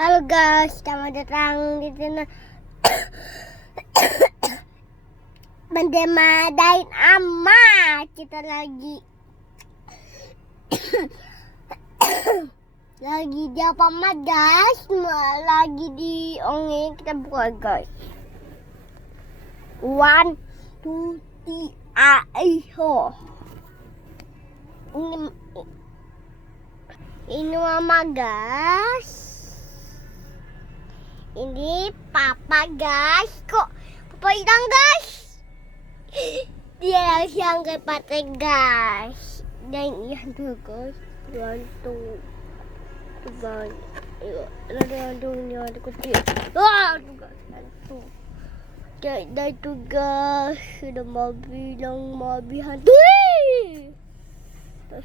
Halo guys, selamat datang di channel Mendemadain Ama. Kita lagi di apa mah guys? Lagi di ongin, kita buka guys. 1, 2, 3, ayo. Ini mama guys. Ini papa guys. Kok papa hilang guys? Dia yang kepate guys. Dan iya tuh guys. Gantung. Tuh guys. Ada gantungnya, ada kecil. Wah, tuh guys. Gantung. Jadi tuh guys. Sudah mau bilang mau hantu.